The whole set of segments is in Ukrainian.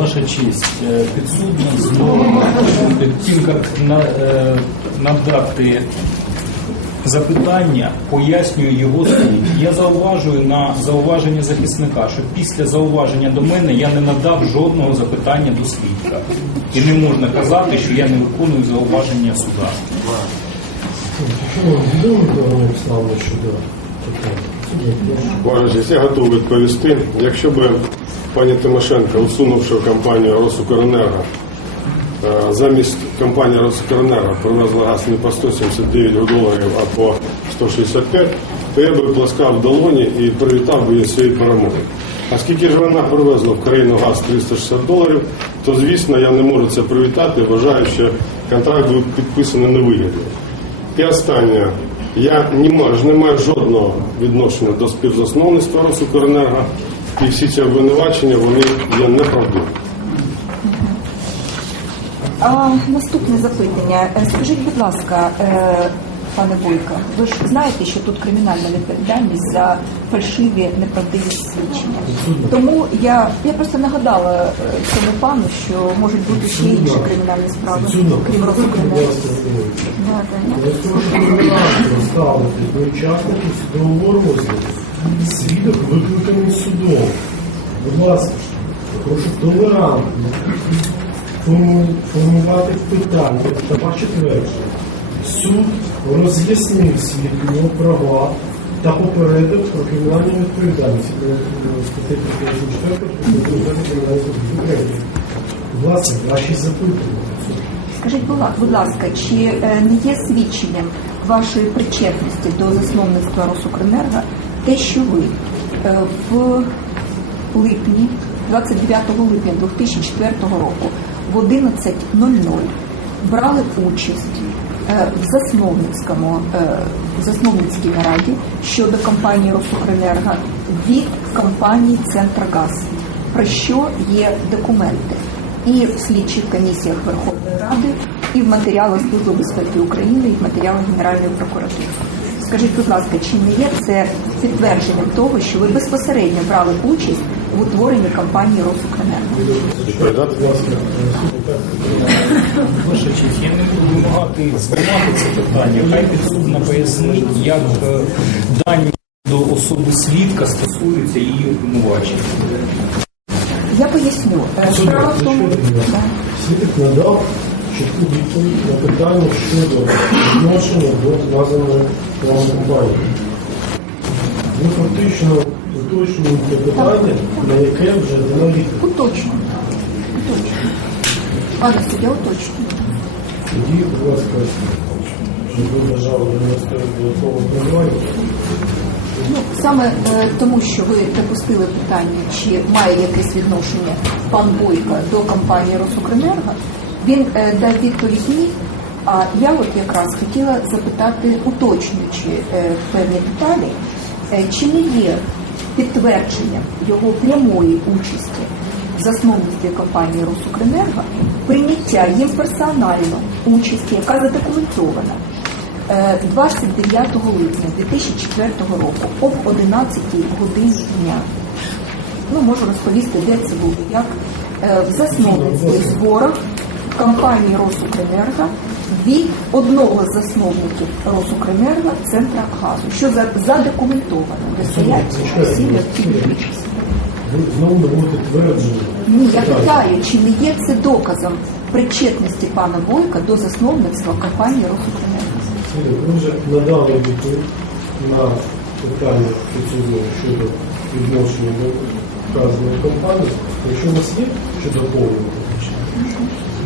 Ваша честь, е, підсудна знову тільки на- е, надати запитання, пояснюю його суть. Я зауважую на зауваження захисника, що після зауваження до мене я не надав жодного запитання до свідка. І не можна казати, що я не виконую зауваження суда. Честь, я готовий відповісти. Якщо б пані Тимошенко, усунувши компанію Росукренерго, е, замість компанії Росукренерго привезла газ не по 179 доларів, а по 165, то я би плескав долоні і привітав би її своєю перемогою. А скільки ж вона привезла в країну газ 360 доларів, то звісно я не можу це привітати. Вважаю, що контракт був підписаний невигідно. І останнє. Я не маю, не маю жодного відношення до співзасновництва Росукренерго, і всі ці обвинувачення вони є неправдиві. Наступне запитання. Е, Скажіть, будь ласка, е, пане Бойко, ви ж знаєте, що тут кримінальна відповідальність за фальшиві неправдиві свідчення. Тому я, я просто нагадала е, цьому пану, що можуть бути ще інші кримінальні справи, крім релевантно ставити до учасників судового розгляду, свідок викликаний судом. Будь ласка, прошу толерантно формувати питання та ваші твердження. Суд роз'яснив свідку права та попередив про кримінальну відповідальність статті 54 Кримінального України. Ласка, ваші запитання. Скажіть, будь ла- будь ласка, чи е, не є свідченням вашої причетності до засновництва Росукренерго те, що ви е, в липні, 29 липня 2004 року в 11.00 брали участь в засновницькому е, в засновницькій нараді щодо компанії Росукренерго від компанії Центрогаз, про що є документи і в слідчих комісіях Верховної Ради, і в матеріалах Служби безпеки України, і в матеріалах Генеральної прокуратури. Скажіть, будь ласка, чи не є це підтвердженням того, що ви безпосередньо брали участь в утворенні компанії Росукренерго? Честь, я не буду вимагати знімати це питання. Хай підсудна пояснить, як е, дані до особи свідка стосуються її обвинувачення. Я поясню. Е, Справа в тому, Свідок надав чітку відповідь на питання щодо відношення до названої вам компанії. Ви фактично уточнюєте питання, на яке вже дано відповідь. уточнюю. Пане суддя, уточнюю. Тоді, будь ласка, щоб ви бажали донести додаткового проживання. Ну, саме е, тому, що ви допустили питання, чи має якесь відношення пан Бойко до компанії Росукренерго, він е, дав відповідь ні. А я от якраз хотіла запитати, уточнюючи е, певні деталі, е, чи не є підтвердженням його прямої участі в засновництві компанії Росукренерго прийняття їм персонально участі, яка задокументована Е, 29 липня 2004 року об 11 годині дня. Ну, можу розповісти, де це було, як е, в засновницьких зборах компанії Росукренерго від одного з засновників Росукренерго Центра газу, що задокументовано, де стоять всі необхідні. Ви знову наводите твердження. Ні, я питаю, чи не є це доказом причетності пана Бойка до засновництва компанії Росукренерго? Ви вже надали відповідь на питання підсудного щодо відношення до вказаної компанії. Якщо у вас є що доповнювати,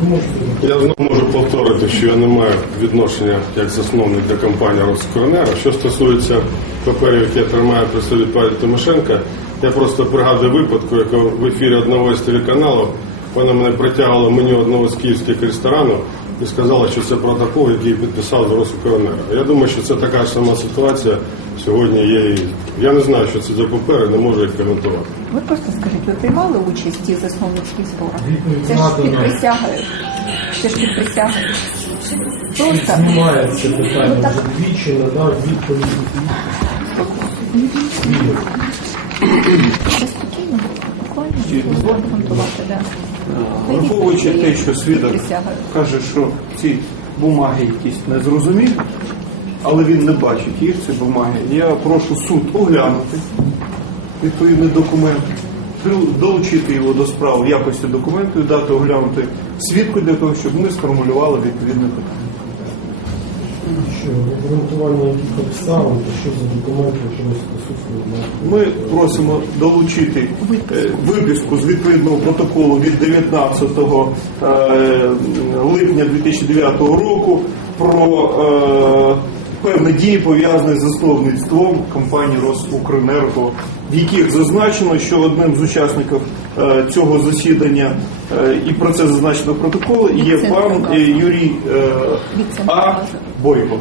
ви можете Я знову можу повторити, що я не маю відношення як засновник до компанії Роскорнера. Що стосується паперів, які я тримаю при собі пані Тимошенка, я просто пригадую випадку, як в ефірі одного з телеканалів вона мене притягувала в меню одного з київських ресторанів і сказала, що це протокол, який підписав з Росукорнера. Я думаю, що це така ж сама ситуація сьогодні є. і Я не знаю, що це за папери, не можу їх коментувати. Ви просто скажіть, ви приймали участь в цих засновницьких зборах? Це ж під присягою. Це ж під присягою. Просто знімає це питання. Ну, так. Двічі надав відповідь. Враховуючи те, що свідок каже, що ці бумаги якісь незрозумілі, але він не бачить їх, ці бумаги, я прошу суд оглянути відповідний документ, долучити його до справи якості документу і дати оглянути свідку для того, щоб ми сформулювали відповідне питання. Що, обґрунтування яких обставин, то що за документи просите суд Ми просимо долучити е, виписку з відповідного протоколу від 19 е, липня 2009 року про е, певні дії пов'язані з засновництвом компанії Росукренерго, в яких зазначено, що одним з учасників цього засідання і про це зазначено в протоколі є пан Юрій А. Бойко.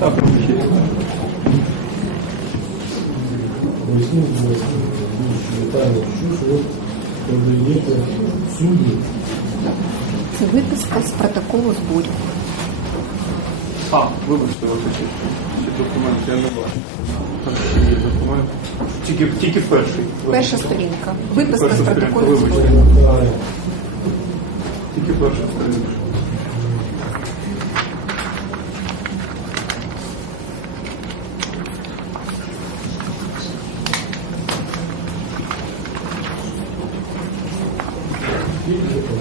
Так, Поясніть, будь ласка, більш детально, що ж ви подаєте суду Це виписка з протоколу зборів. А, вибачте, ось ці, документи я не бачу. Там ще є документ. Тільки, тільки перший. Перша сторінка. Виписка з протоколу зборів. Тільки перша сторінка.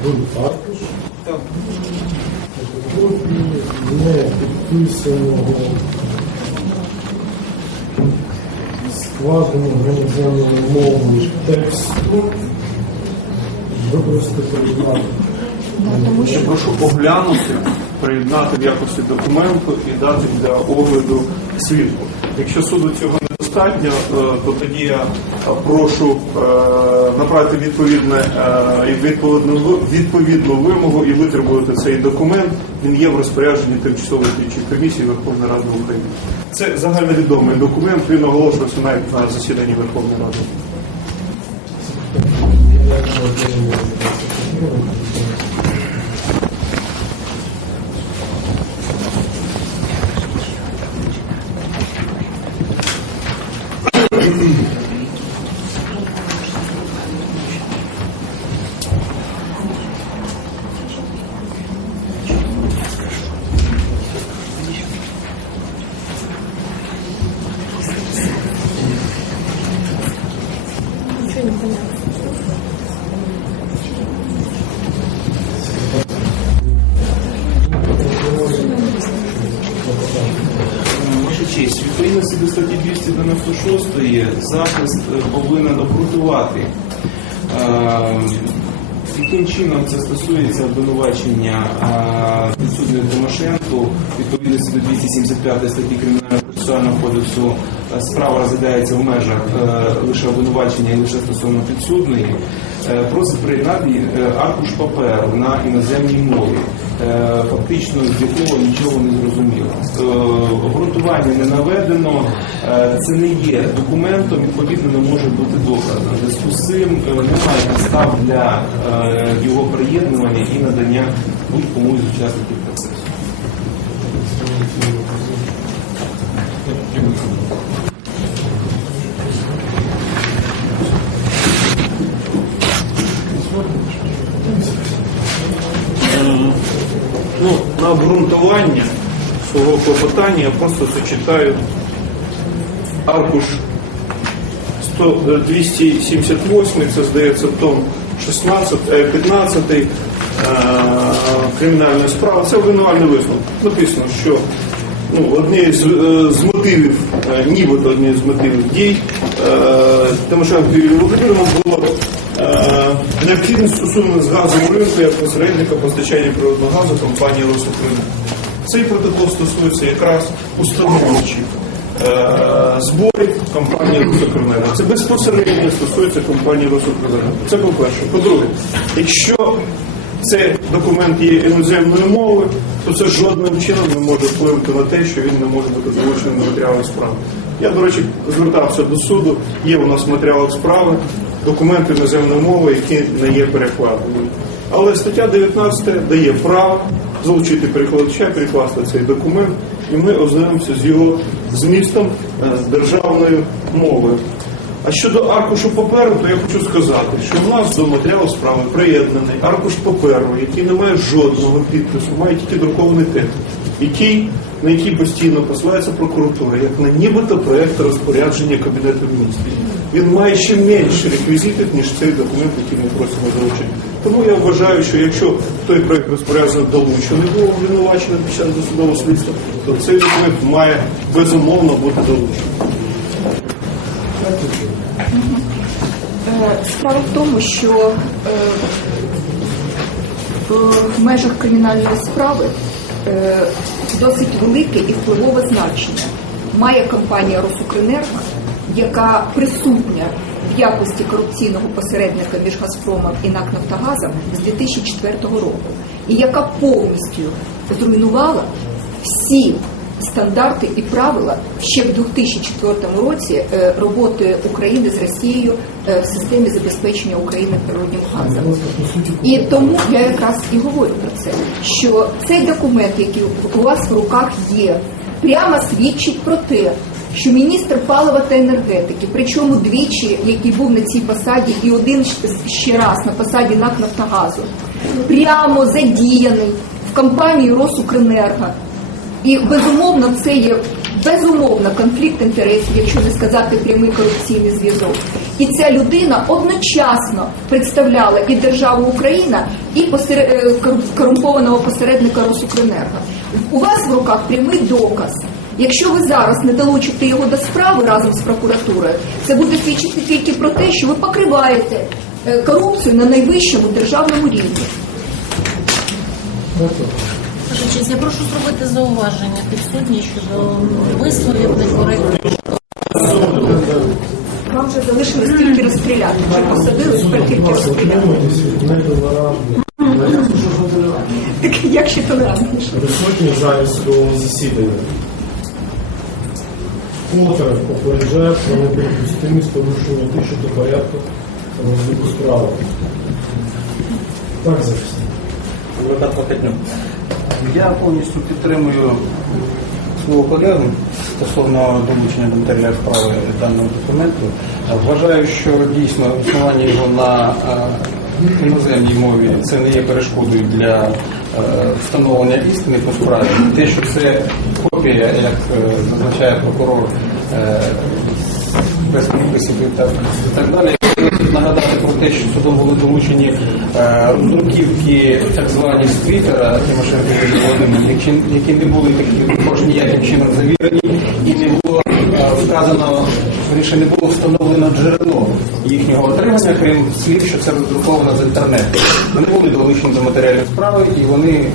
Один аркуш. Фотокопії не підписаного складеного громадяною мовою тексту. Використати приймати. Да, Я прошу оглянути, приєднати в якості документу і дати для огляду свідку. Якщо суду цього недостатньо, е, то тоді я е, прошу е, направити відповідне, відповідну, відповідну вимогу і витребувати цей документ. Він є в розпорядженні тимчасової слідчої комісії Верховної Ради України. Це загальновідомий документ, він оголошувався навіть на засіданні Верховної Ради. Ваша честь, відповідності до статті 296 захист е, повинен обґрунтувати, е, яким чином це стосується обвинувачення е, підсудної Тимошенко відповідності до 275 статті Кримінального процесуального кодексу справа розглядається в межах лише обвинувачення і лише стосовно підсудної. Просить приєднати аркуш паперу на іноземній мові, фактично з якого нічого не зрозуміло. Е, Обґрунтування не наведено, е, це не є документом, відповідно не може бути доказом. В зв'язку з цим е, немає підстав для е, його приєднування і надання будь-кому із учасників процесу. Ну, на обґрунтування свого клопотання я просто зачитаю аркуш 100, е, 278, це здається том 16, е, 15 е, кримінальної справи. Це обвинувальний висновок. Написано, що ну, однією з, е, з мотивів, е, нібито однією з мотивів дій е, Тимошенко Юрію Володимировичу було необхідність стосунок з газовим ринку як посередника постачання природного газу компанії «Росукрина». Цей протокол стосується якраз установчих зборів компанії «Росукринерго». Це безпосередньо стосується компанії «Росукринерго». Це по-перше. По-друге, якщо це документ є іноземною мовою, то це жодним чином не може впливати на те, що він не може бути залучений до матеріалів справи. Я, до речі, звертався до суду, є у нас в матеріалах справи, документи іноземної мови, які не є перекладеними. Але стаття 19 дає право залучити перекладача, перекласти цей документ, і ми ознайомимося з його змістом е, державною мовою. А щодо аркушу паперу, то я хочу сказати, що в нас до матеріалу справи приєднаний аркуш паперу, який не має жодного підпису, має тільки друкований текст, який, на який постійно посилається прокуратура, як на нібито проєкт розпорядження Кабінету міністрів. Він має ще менше реквізитів, ніж цей документ, який ми просимо залучити. Тому я вважаю, що якщо той проєкт розпорядження долучений був обвинувачений під час досудового слідства, то цей документ має безумовно бути долучений. Справа в тому, що е, в межах кримінальної справи е, досить велике і впливове значення має компанія Росукренерго, яка присутня в якості корупційного посередника між Газпромом і НАК Нафтогазом з 2004 року, і яка повністю зруйнувала всі стандарти і правила ще в 2004 році е, роботи України з Росією е, в системі забезпечення України природним газом. І тому я якраз і говорю про це, що цей документ, який у вас в руках є, прямо свідчить про те, що міністр палива та енергетики, причому двічі, який був на цій посаді, і один ще раз на посаді НАК Нафтогазу, прямо задіяний в компанії Росукренерго. І безумовно це є безумовно конфлікт інтересів, якщо не сказати прямий корупційний зв'язок. І ця людина одночасно представляла і державу Україна, і посере- е, корумпованого посередника Росукренерго. У вас в руках прямий доказ. Якщо ви зараз не долучите його до справи разом з прокуратурою, це буде свідчити тільки про те, що ви покриваєте е, корупцію на найвищому державному рівні. Ваша честь, я прошу зробити зауваження підсудні щодо висловів некоректних. Вам вже залишилось тільки розстріляти. Вже посадили, тепер тільки розстріляти. Так як ще толерантніше? Присутні залі судового засідання. Котре попереджає про неприпустимість порушення тиші до порядку розгляду справи. Так, захисник. Адвокат Вакатнюк. Я повністю підтримую свого колегу стосовно долучення до матеріалів справи даного документу. Вважаю, що дійсно існування його на е, іноземній мові це не є перешкодою для е, встановлення істини по справі. Те, що це копія, як е, зазначає прокурор, без підписів і так далі. Нагадати про те, що судом були долучені е, роздруківки так звані з Твіттера Тимошенко Юлії Володимирівни, які, не були такі також ніяким чином завірені, і не було е, вказано, вірніше, не було встановлено джерело їхнього отримання, крім слів, що це роздруковано з інтернету. Вони були долучені до матеріалів справи і вони е,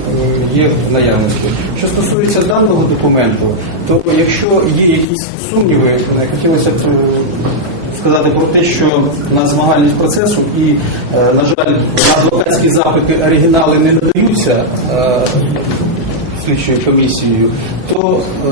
є в наявності. Що стосується даного документу, то якщо є якісь сумніви, е, хотілося б е, сказати про те, що на змагальність процесу і, е, на жаль, на адвокатські запити оригінали не надаються е, слідчою комісією, то е,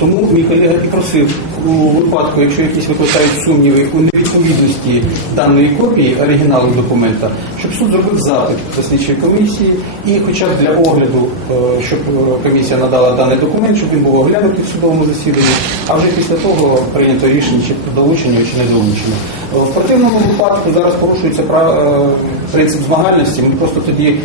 тому мій колега і просив у випадку, якщо якісь викликають сумніви у невідповідності даної копії оригіналу документа, щоб суд зробив запит до слідчої комісії і, хоча б для огляду, е, щоб е, комісія надала даний документ, щоб він був оглянутий в судовому засіданні, а вже після того прийнято рішення чи долучення, чи не долучення. Е, В противному випадку зараз порушується принцип змагальності. Ми просто тоді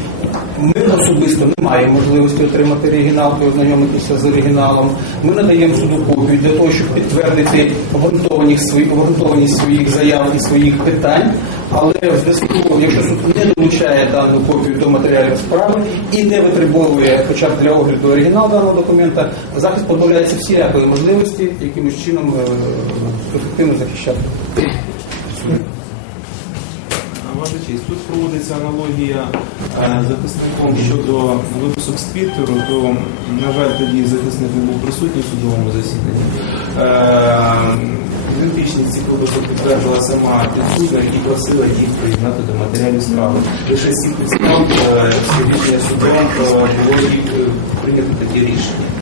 ми особисто не маємо можливості отримати оригінал і ознайомитися з оригіналом. Ми надаємо суду копію для того, щоб підтвердити обґрунтованість своїх заяв і своїх питань. Але в зв'язку, якщо суд не долучає дану копію до матеріалів справи і не витребовує, хоча б для огляду оригінал даного документа, захист позбавляється всілякої можливості якимось чином е, ефективно захищати. Честь. Тут проводиться аналогія е, захисником щодо випусок з Твіттеру, то, на жаль, тоді захисник був присутній в судовому засіданні. Е, Ідентичність цих випусок підтвердила сама підсудна, і просила їх приєднати до матеріалів справи. Лише цих підстав е, рішення судом було прийнято таке рішення.